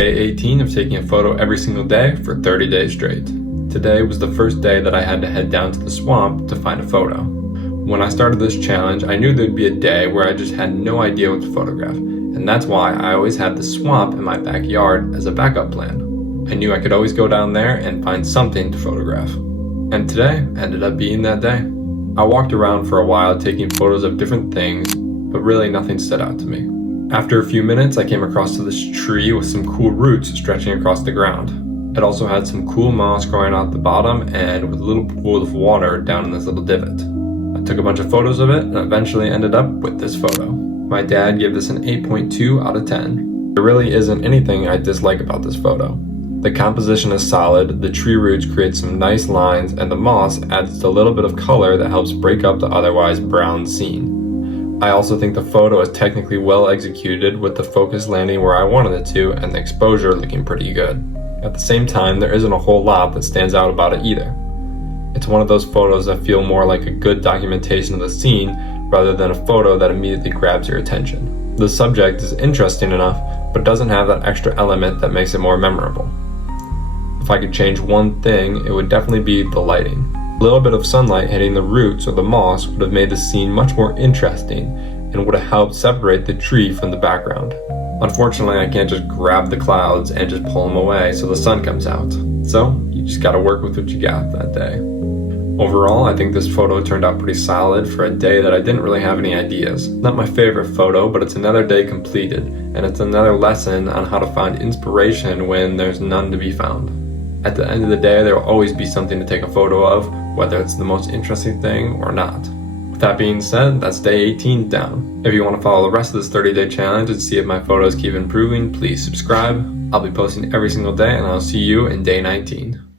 Day 18 of taking a photo every single day for 30 days straight. Today was the first day that I had to head down to the swamp to find a photo. When I started this challenge, I knew there'd be a day where I just had no idea what to photograph, and that's why I always had the swamp in my backyard as a backup plan. I knew I could always go down there and find something to photograph. And today ended up being that day. I walked around for a while taking photos of different things, but really nothing stood out to me. After a few minutes, I came across to this tree with some cool roots stretching across the ground. It also had some cool moss growing out the bottom and with a little pool of water down in this little divot. I took a bunch of photos of it and eventually ended up with this photo. My dad gave this an 8.2 out of 10. There really isn't anything I dislike about this photo. The composition is solid, the tree roots create some nice lines, and the moss adds a little bit of color that helps break up the otherwise brown scene. I also think the photo is technically well executed with the focus landing where I wanted it to and the exposure looking pretty good. At the same time, there isn't a whole lot that stands out about it either. It's one of those photos that feel more like a good documentation of the scene rather than a photo that immediately grabs your attention. The subject is interesting enough, but doesn't have that extra element that makes it more memorable. If I could change one thing, it would definitely be the lighting. A little bit of sunlight hitting the roots or the moss would have made the scene much more interesting and would have helped separate the tree from the background. Unfortunately, I can't just grab the clouds and just pull them away so the sun comes out. So, you just gotta work with what you got that day. Overall, I think this photo turned out pretty solid for a day that I didn't really have any ideas. Not my favorite photo, but it's another day completed, and it's another lesson on how to find inspiration when there's none to be found. At the end of the day, there will always be something to take a photo of, whether it's the most interesting thing or not. With that being said, that's day 18 down. If you want to follow the rest of this 30-day challenge and see if my photos keep improving, please subscribe. I'll be posting every single day, and I'll see you in day 19.